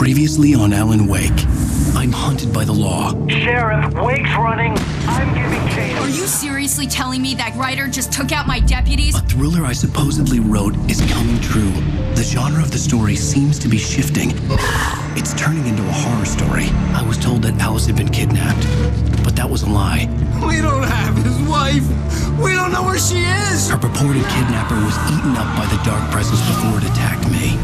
Previously on Alan Wake, I'm hunted by the law. Sheriff, Wake's running. I'm giving chase. Are you seriously telling me that writer just took out my deputies? A thriller I supposedly wrote is coming true. The genre of the story seems to be shifting. It's turning into a horror story. I was told that Alice had been kidnapped, but that was a lie. We don't have his wife. We don't know where she is. Her purported kidnapper was eaten up by the dark presence before it attacked me.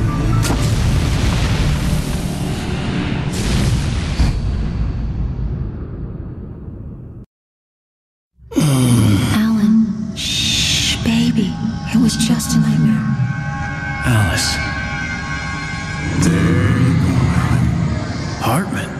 Alan, shh, baby. It was just a nightmare. Alice. There you go. Hartman.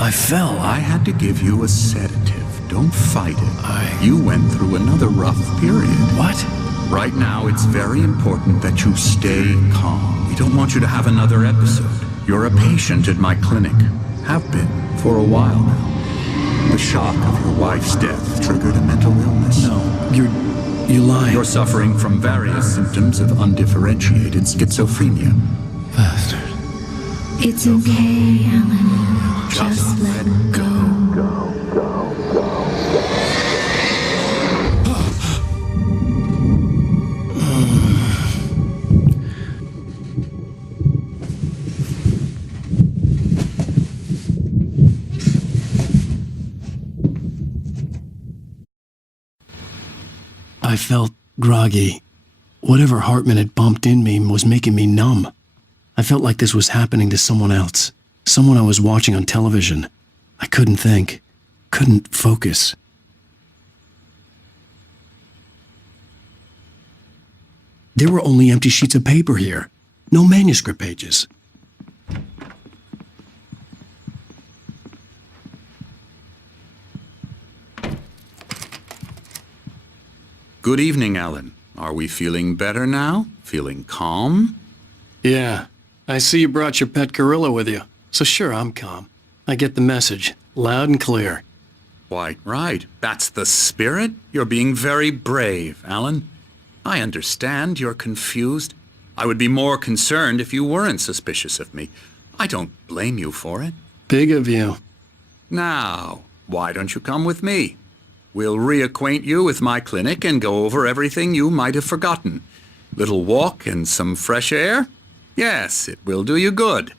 I fell. I had to give you a sedative. Don't fight it. You went through another rough period. What? Right now, it's very important that you stay calm. We don't want you to have another episode. You're a patient at my clinic. Have been for a while now. The shock of your wife's death triggered a mental illness. No, you lied. You're suffering from various symptoms of undifferentiated schizophrenia. Bastard. It's okay, Alan. Just let go. I felt groggy. Whatever Hartman had bumped in me was making me numb. I felt like this was happening to someone else. Someone I was watching on television. I couldn't think. Couldn't focus. There were only empty sheets of paper here. No manuscript pages. Good evening, Alan. Are we feeling better now? Feeling calm? Yeah. I see you brought your pet gorilla with you. So sure, I'm calm. I get the message. Loud and clear. Quite right. That's the spirit. You're being very brave, Alan. I understand you're confused. I would be more concerned if you weren't suspicious of me. I don't blame you for it. Big of you. Now, why don't you come with me? We'll reacquaint you with my clinic and go over everything you might have forgotten. Little walk and some fresh air? Yes, it will do you good.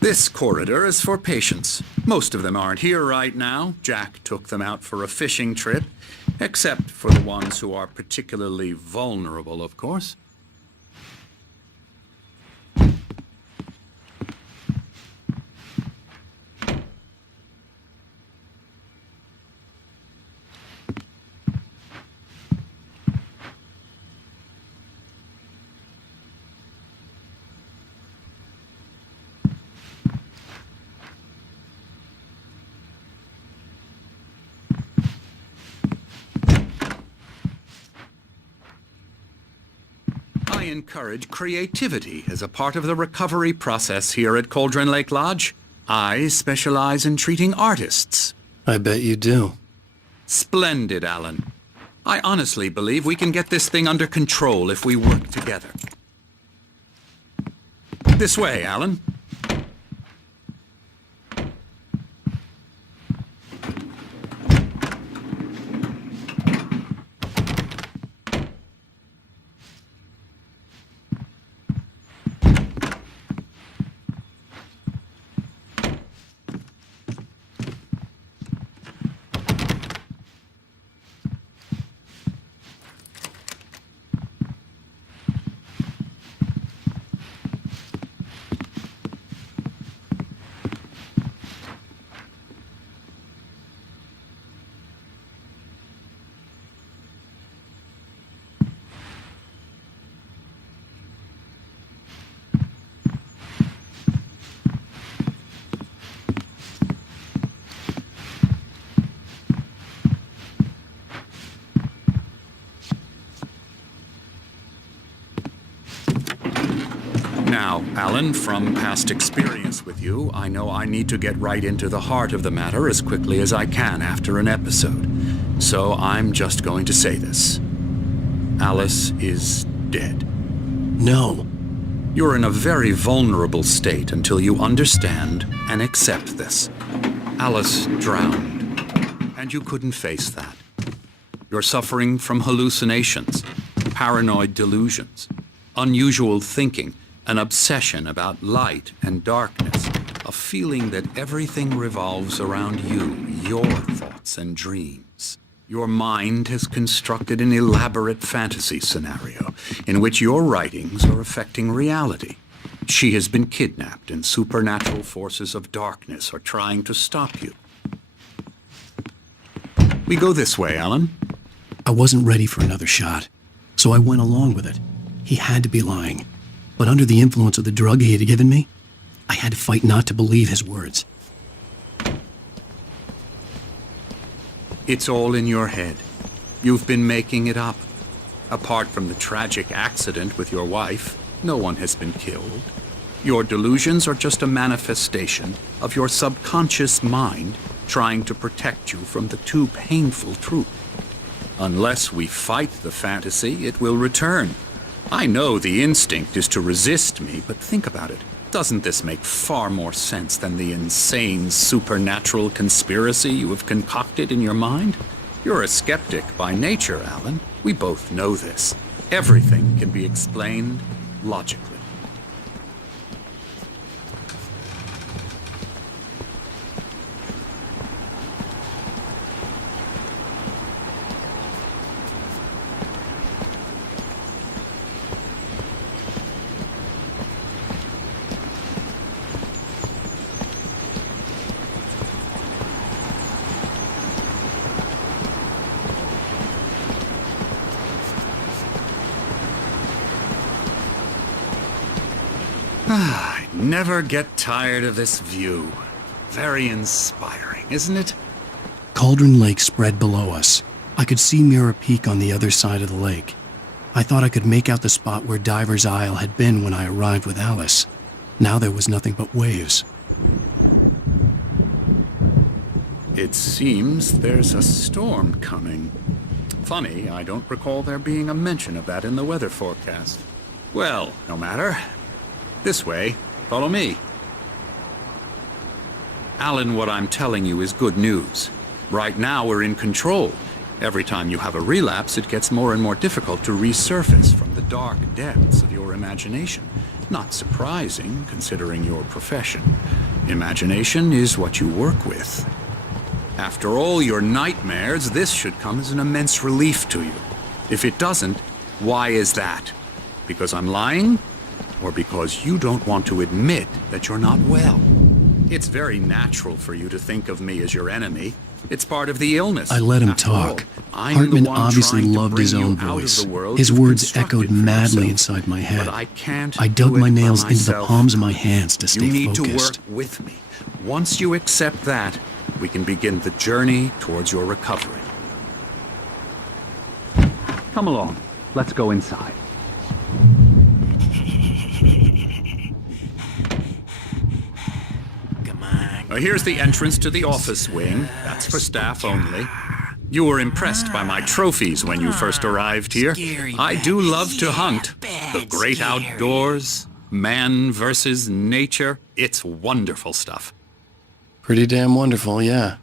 This corridor is for patients. Most of them aren't here right now. Jack took them out for a fishing trip, except for the ones who are particularly vulnerable, of course. I encourage creativity as a part of the recovery process here at Cauldron Lake Lodge. I specialize in treating artists. I bet you do. Splendid, Alan. I honestly believe we can get this thing under control if we work together. This way, Alan. Now, Alan, from past experience with you, I know I need to get right into the heart of the matter as quickly as I can after an episode. So I'm just going to say this. Alice is dead. No. You're in a very vulnerable state until you understand and accept this. Alice drowned, and you couldn't face that. You're suffering from hallucinations, paranoid delusions, unusual thinking, an obsession about light and darkness, a feeling that everything revolves around you, your thoughts and dreams. Your mind has constructed an elaborate fantasy scenario in which your writings are affecting reality. She has been kidnapped and supernatural forces of darkness are trying to stop you. We go this way, Alan. I wasn't ready for another shot, so I went along with it. He had to be lying. But under the influence of the drug he had given me, I had to fight not to believe his words. It's all in your head. You've been making it up. Apart from the tragic accident with your wife, no one has been killed. Your delusions are just a manifestation of your subconscious mind trying to protect you from the too painful truth. Unless we fight the fantasy, it will return. I know the instinct is to resist me, but think about it. Doesn't this make far more sense than the insane supernatural conspiracy you have concocted in your mind? You're a skeptic by nature, Alan. We both know this. Everything can be explained logically. I never get tired of this view. Very inspiring, isn't it? Cauldron Lake spread below us. I could see Mirror Peak on the other side of the lake. I thought I could make out the spot where Diver's Isle had been when I arrived with Alice. Now there was nothing but waves. It seems there's a storm coming. Funny, I don't recall there being a mention of that in the weather forecast. Well, no matter. This way. Follow me. Alan, what I'm telling you is good news. Right now, we're in control. Every time you have a relapse, it gets more and more difficult to resurface from the dark depths of your imagination. Not surprising, considering your profession. Imagination is what you work with. After all your nightmares, this should come as an immense relief to you. If it doesn't, why is that? Because I'm lying? Or because you don't want to admit that you're not well? It's very natural for you to think of me as your enemy. It's part of the illness. I let him After talk. all, I'm Hartman the one obviously trying to loved bring his you own out of voice. the world His you've words constructed echoed for madly yourself. inside my head. But I can't I do dug it my by nails into the myself. palms of my hands to stay You need focused. to work with me. Once you accept that, we can begin the journey towards your recovery. Come along. Let's go inside. Here's the entrance to the office wing. That's for staff only. You were impressed by my trophies when you first arrived here. I do love to hunt. The great outdoors, man versus nature. It's wonderful stuff. Pretty damn wonderful, yeah.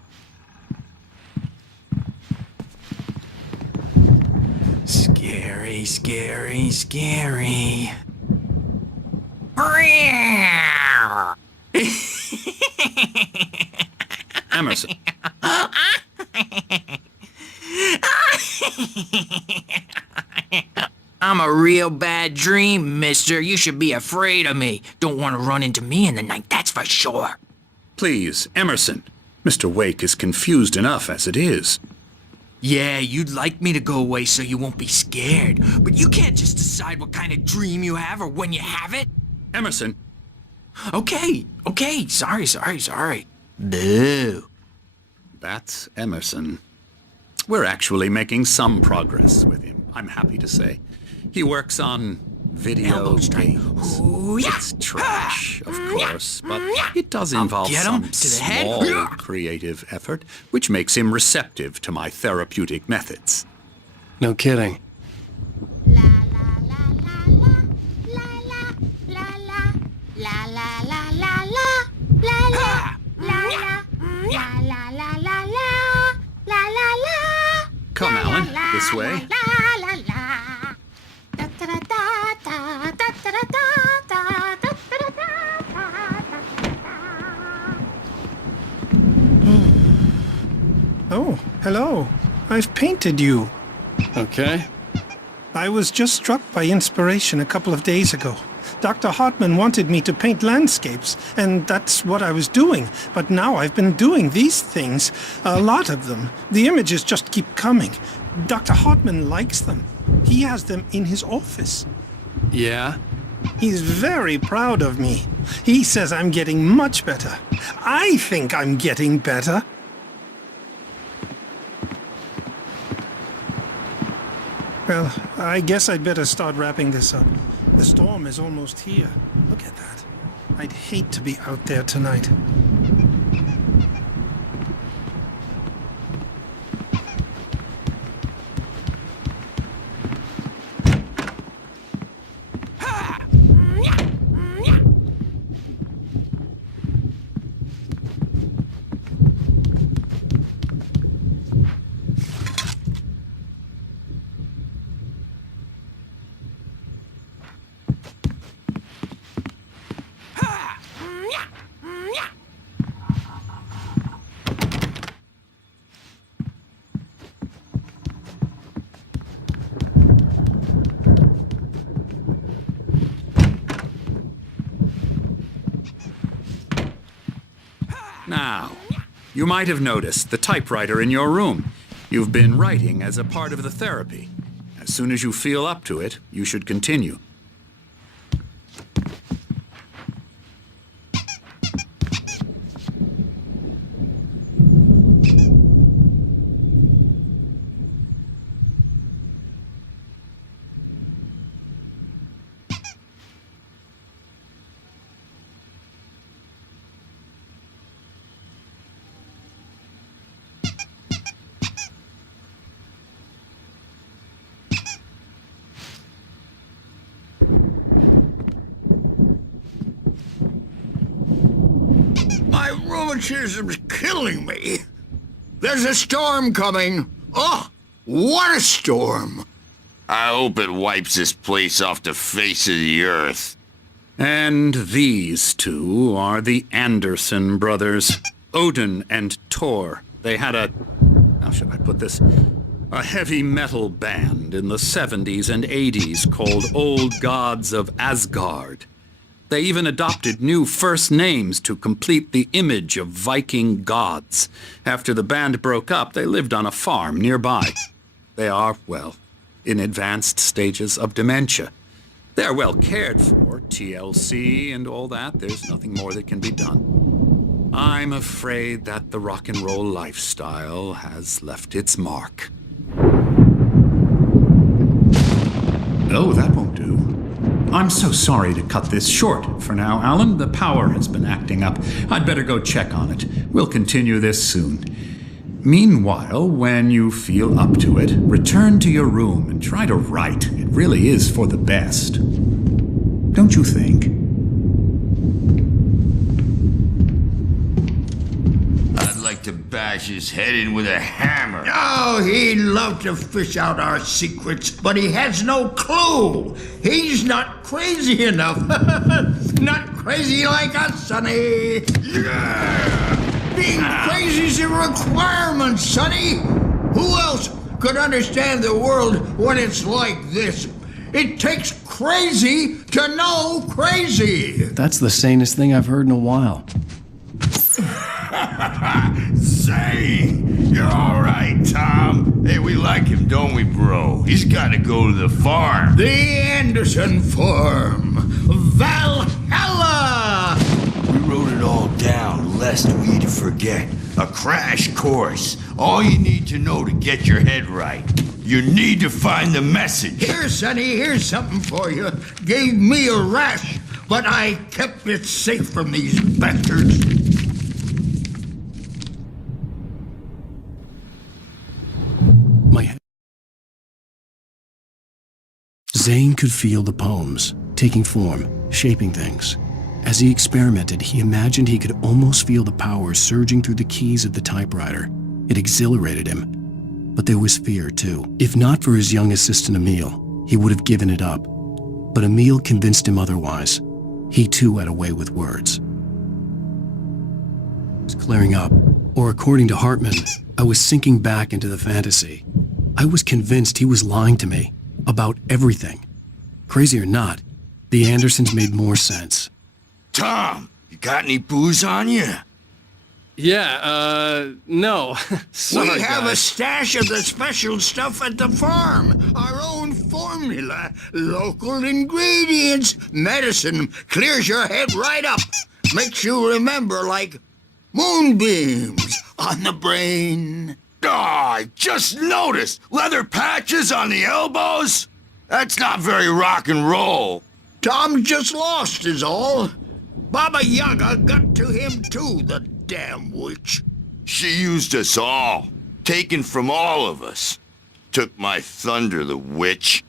Scary, scary, scary. Emerson. I'm a real bad dream, mister. You should be afraid of me. Don't want to run into me in the night, that's for sure. Please, Emerson. Mr. Wake is confused enough as it is. Yeah, you'd like me to go away so you won't be scared. But you can't just decide what kind of dream you have or when you have it. Emerson. Okay. Sorry. Boo. That's Emerson. We're actually making some progress with him, I'm happy to say. He works on video Elbow strike. games. Ooh, yeah. It's trash, of course, but it does involve get some him to the head. small creative effort, which makes him receptive to my therapeutic methods. No kidding. La la la la la This way. Oh, hello. I've painted you. Okay. I was just struck by inspiration a couple of days ago. Dr. Hartman wanted me to paint landscapes, and that's what I was doing. But now I've been doing these things, a lot of them. The images just keep coming. Dr. Hartman likes them. He has them in his office. Yeah? He's very proud of me. He says I'm getting much better. I think I'm getting better. Well, I guess I'd better start wrapping this up. The storm is almost here. Look at that. I'd hate to be out there tonight. Now, you might have noticed the typewriter in your room. You've been writing as a part of the therapy. As soon as you feel up to it, you should continue. My rheumatism's killing me. There's a storm coming. Oh, what a storm. I hope it wipes this place off the face of the earth. And these two are the Anderson brothers, Odin and Thor. They had how should I put this? A heavy metal band in the 70s and 80s called Old Gods of Asgard. They even adopted new first names to complete the image of Viking gods. After the band broke up, they lived on a farm nearby. They are, well, in advanced stages of dementia. They're well cared for, TLC and all that. There's nothing more that can be done. I'm afraid that the rock and roll lifestyle has left its mark. Oh, that won't do. I'm so sorry to cut this short for now, Alan. The power has been acting up. I'd better go check on it. We'll continue this soon. Meanwhile, when you feel up to it, return to your room and try to write. It really is for the best. Don't you think? I'd like to bash his head in with a hammer. Oh, he'd love to fish out our secrets, but he has no clue. He's not crazy enough. Not crazy like us, Sonny. Yeah! Being crazy's a requirement, Sonny. Who else could understand the world when it's like this? It takes crazy to know crazy. That's the sanest thing I've heard in a while. Say, you're all right, Tom. Hey, we like him, don't we, bro? He's got to go to the farm. The Anderson Farm. Valhalla! We wrote it all down, lest we forget. A crash course. All you need to know to get your head right. You need to find the message. Here, Sonny, here's something for you. Gave me a rash, but I kept it safe from these bastards. Zane could feel the poems, taking form, shaping things. As he experimented, he imagined he could almost feel the power surging through the keys of the typewriter. It exhilarated him. But there was fear, too. If not for his young assistant Emil, he would have given it up. But Emil convinced him otherwise. He too had a way with words. It was clearing up, or according to Hartman, I was sinking back into the fantasy. I was convinced he was lying to me about everything. Crazy or not, the Andersons made more sense. Tom, you got any booze on you? Yeah, no. Sorry, We have a guys. stash of the special stuff at the farm. Our own formula, local ingredients. Medicine clears your head right up. Makes you remember like moonbeams on the brain. Oh, I just noticed. Leather patches on the elbows? That's not very rock and roll. Tom just lost is all. Baba Yaga got to him too, the damn witch. She used us all. Taken from all of us. Took my thunder, the witch.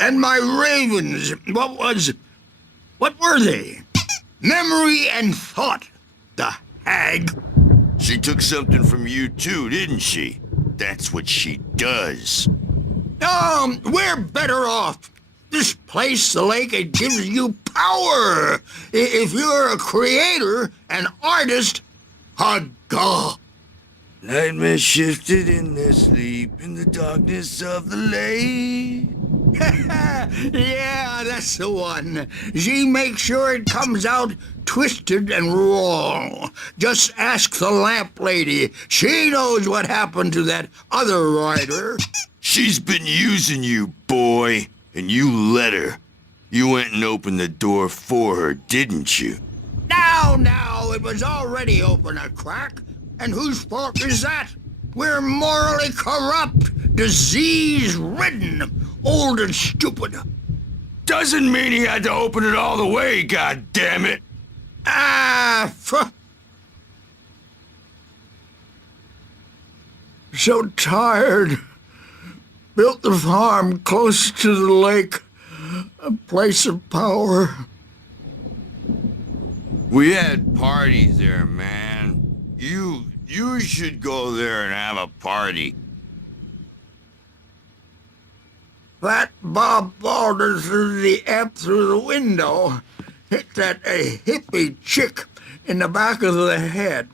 And my ravens, what were they? Memory and thought, the hag. She took something from you too, didn't she? That's what she does. We're better off. This place, the lake, it gives you power. If you're a creator, an artist, a god. Nightmare shifted in their sleep in the darkness of the lake. Yeah, that's the one. She makes sure it comes out twisted and wrong. Just ask the lamp lady. She knows what happened to that other rider. She's been using you, boy, and you let her. You went and opened the door for her, didn't you? Now, it was already open a crack. And whose fault is that? We're morally corrupt, disease-ridden, old and stupid. Doesn't mean he had to open it all the way, goddammit. So tired. Built the farm close to the lake, a place of power. We had parties there, man. You should go there and have a party. That Bob Balder threw the amp through the window. Hit that a hippie chick in the back of the head.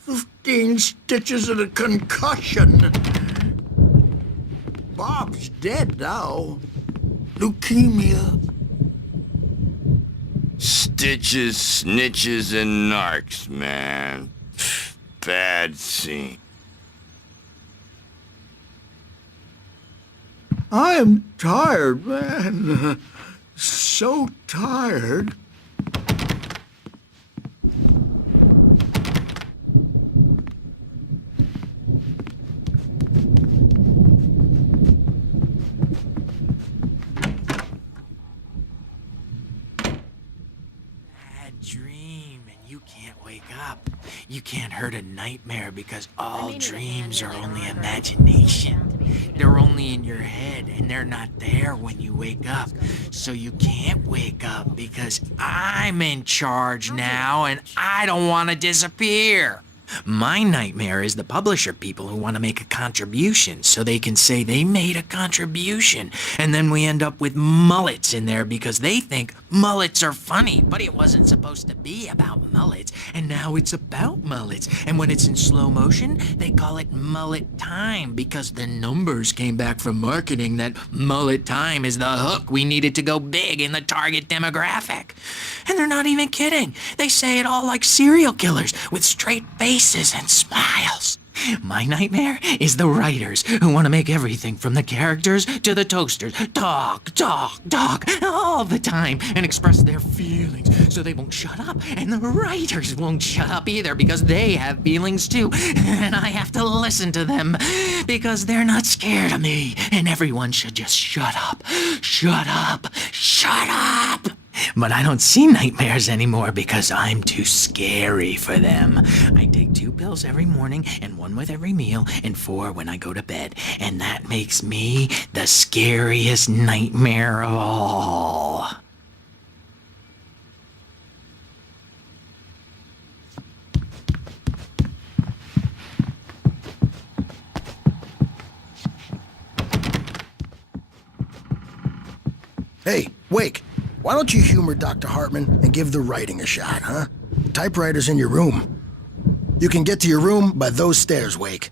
15 stitches and a concussion. Bob's dead now. Leukemia. Stitches, snitches, and narcs, man. Bad scene. I am tired, man. So tired. Dream and you can't wake up. You can't hurt a nightmare because all dreams are only imagination. They're only in your head and they're not there when you wake up. So you can't wake up because I'm in charge now and I don't want to disappear. My nightmare is the publisher people who want to make a contribution so they can say they made a contribution. And then we end up with mullets in there because they think mullets are funny. But it wasn't supposed to be about mullets. And now it's about mullets. And when it's in slow motion, they call it mullet time because the numbers came back from marketing that mullet time is the hook we needed to go big in the target demographic. And they're not even kidding. They say it all like serial killers with straight faces and smiles. My nightmare is the writers who want to make everything from the characters to the toasters talk all the time and express their feelings so they won't shut up. And the writers won't shut up either because they have feelings too. And I have to listen to them because they're not scared of me. And everyone should just shut up. Shut up. Shut up. But I don't see nightmares anymore because I'm too scary for them. I take 2 pills every morning and 1 with every meal and 4 when I go to bed. And that makes me the scariest nightmare of all. Hey, Wake, why don't you humor Dr. Hartman and give the writing a shot, huh? Typewriter's in your room. You can get to your room by those stairs, Wake.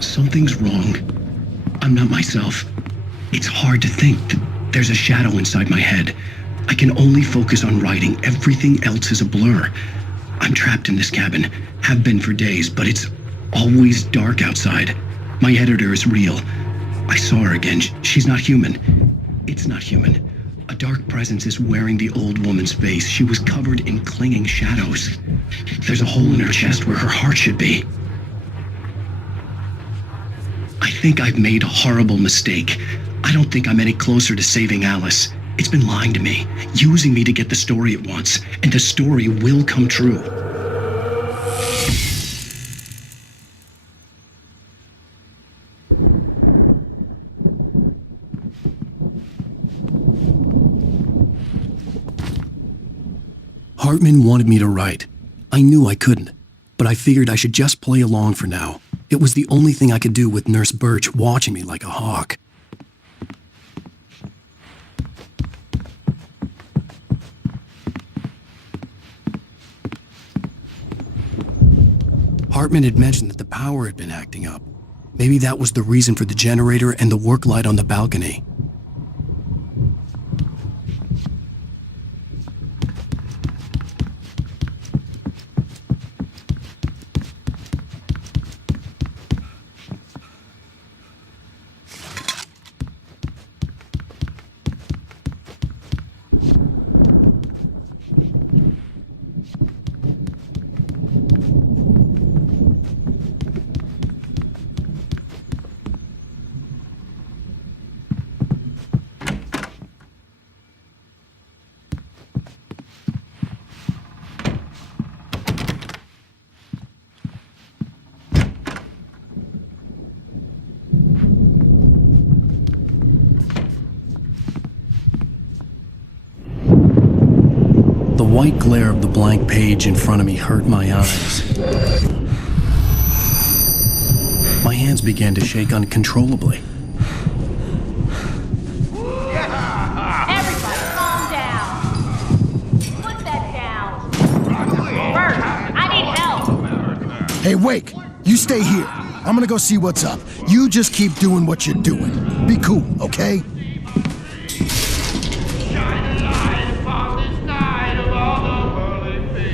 Something's wrong. I'm not myself. It's hard to think. There's a shadow inside my head. I can only focus on writing. Everything else is a blur. I'm trapped in this cabin. Have been for days, but it's always dark outside. My editor is real. I saw her again. She's not human. It's not human. A dark presence is wearing the old woman's face. She was covered in clinging shadows. There's a hole in her chest where her heart should be. I think I've made a horrible mistake. I don't think I'm any closer to saving Alice. It's been lying to me, using me to get the story it wants, and the story will come true. Hartman wanted me to write. I knew I couldn't, but I figured I should just play along for now. It was the only thing I could do with Nurse Birch watching me like a hawk. Hartman had mentioned that the power had been acting up. Maybe that was the reason for the generator and the work light on the balcony. The white glare of the blank page in front of me hurt my eyes. My hands began to shake uncontrollably. Everybody calm down. Put that down. Bert, I need help. Hey, Wake, you stay here. I'm gonna go see what's up. You just keep doing what you're doing. Be cool, okay?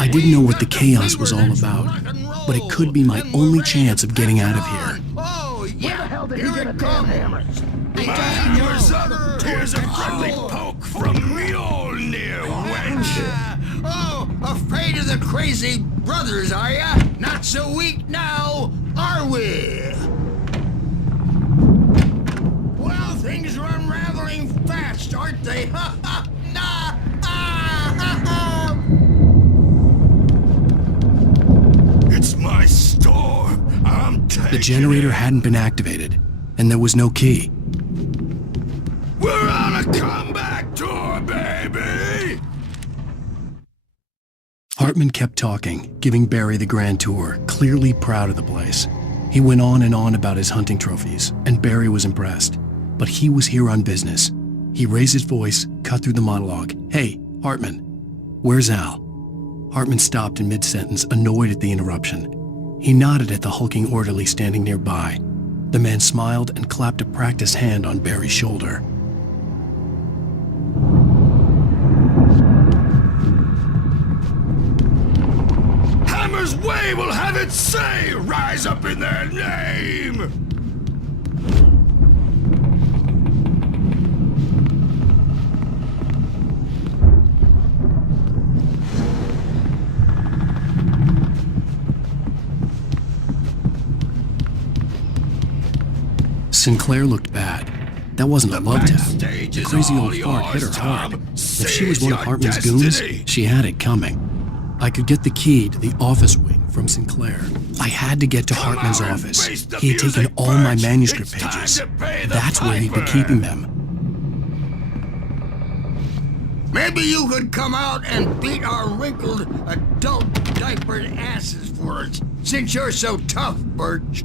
I didn't know what the chaos was all about, but it could be my only chance of getting out of here. Oh, yeah. Here it comes. Here's a friendly poke from Mjolnir, wench. Oh, afraid of the crazy brothers, are ya? Not so weak now, are we? Well, things are unraveling fast, aren't they? Ha ha! Nah! Ah, ha, ha. It's my store. I'm taking The generator it. hadn't been activated, and there was no key. We're on a comeback tour, baby! Hartman kept talking, giving Barry the grand tour, clearly proud of the place. He went on and on about his hunting trophies, and Barry was impressed. But he was here on business. He raised his voice, cut through the monologue. Hey, Hartman, where's Al? Hartman stopped in mid-sentence, annoyed at the interruption. He nodded at the hulking orderly standing nearby. The man smiled and clapped a practiced hand on Barry's shoulder. Hammer's Way will have its say! Rise up in their name! Sinclair looked bad. That wasn't a love tap. The crazy old fart hit her hard. If she was one of Hartman's goons, she had it coming. I could get the key to the office wing from Sinclair. I had to get to Hartman's office. He had taken all my manuscript pages. That's where he'd be keeping them. Maybe you could come out and beat our wrinkled, adult diapered asses for us, since you're so tough, Birch.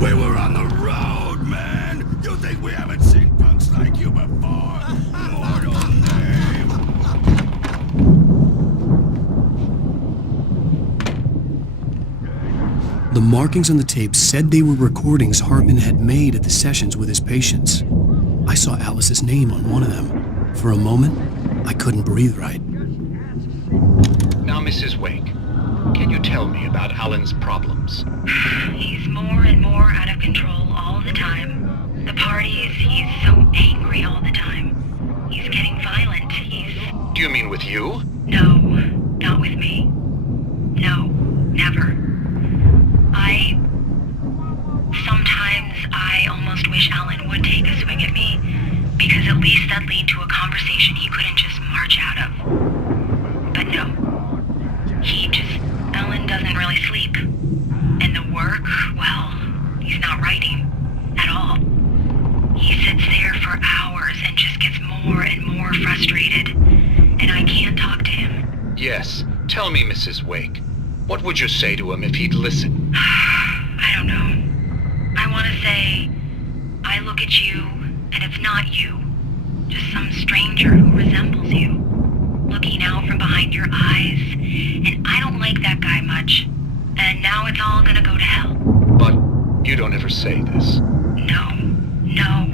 We were on the road, man! You think we haven't seen punks like you before? Mortal name! The markings on the tape said they were recordings Hartman had made at the sessions with his patients. I saw Alice's name on one of them. For a moment, I couldn't breathe right. Now, Mrs. Wake, can you tell me about Alan's problems? He's more and more out of control all the time. The parties, he's so angry all the time. He's getting violent. Do you mean with you? No, not with me. No, never. Sometimes I almost wish Alan would take a swing at me, because at least that'd lead to a conversation he couldn't just march out of. But no. Alan doesn't really sleep. And the work, well, he's not writing at all. He sits there for hours and just gets more and more frustrated. And I can't talk to him. Yes. Tell me, Mrs. Wake. What would you say to him if he'd listen? I don't know. I want to say, I look at you, and it's not you. Just some stranger who resembles you. Looking out from behind your eyes, and I don't like that guy much. And now it's all gonna go to hell. But you don't ever say this. No.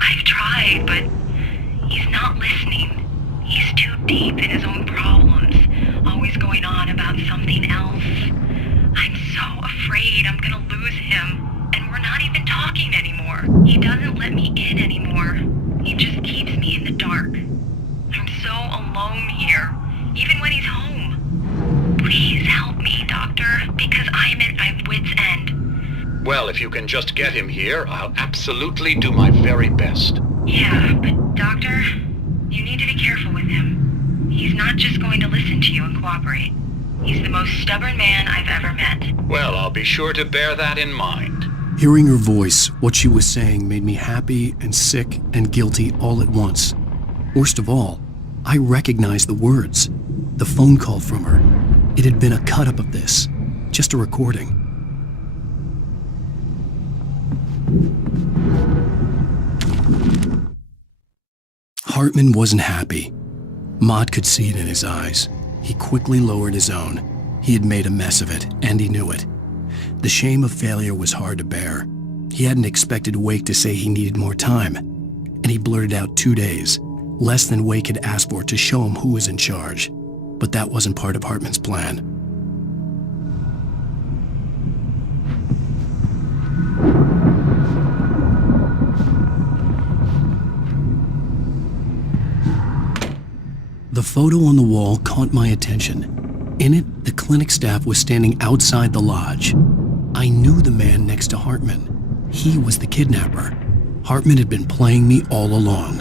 I've tried, but he's not listening. He's too deep in his own problems, always going on about something else. I'm so afraid I'm gonna lose him, and we're not even talking anymore. He doesn't let me in anymore. He just keeps me in the dark. I'm so alone here, even when he's home. Please help me, Doctor, because I'm at my wit's end. Well, if you can just get him here, I'll absolutely do my very best. Yeah, but Doctor, you need to be careful with him. He's not just going to listen to you and cooperate. He's the most stubborn man I've ever met. Well, I'll be sure to bear that in mind. Hearing her voice, what she was saying made me happy and sick and guilty all at once. Worst of all, I recognized the words. The phone call from her. It had been a cut-up of this. Just a recording. Hartman wasn't happy. Mott could see it in his eyes. He quickly lowered his own. He had made a mess of it, and he knew it. The shame of failure was hard to bear. He hadn't expected Wake to say he needed more time, and he blurted out 2 days, less than Wake had asked for to show him who was in charge. But that wasn't part of Hartman's plan. The photo on the wall caught my attention. In it, the clinic staff was standing outside the lodge. I knew the man next to Hartman. He was the kidnapper. Hartman had been playing me all along.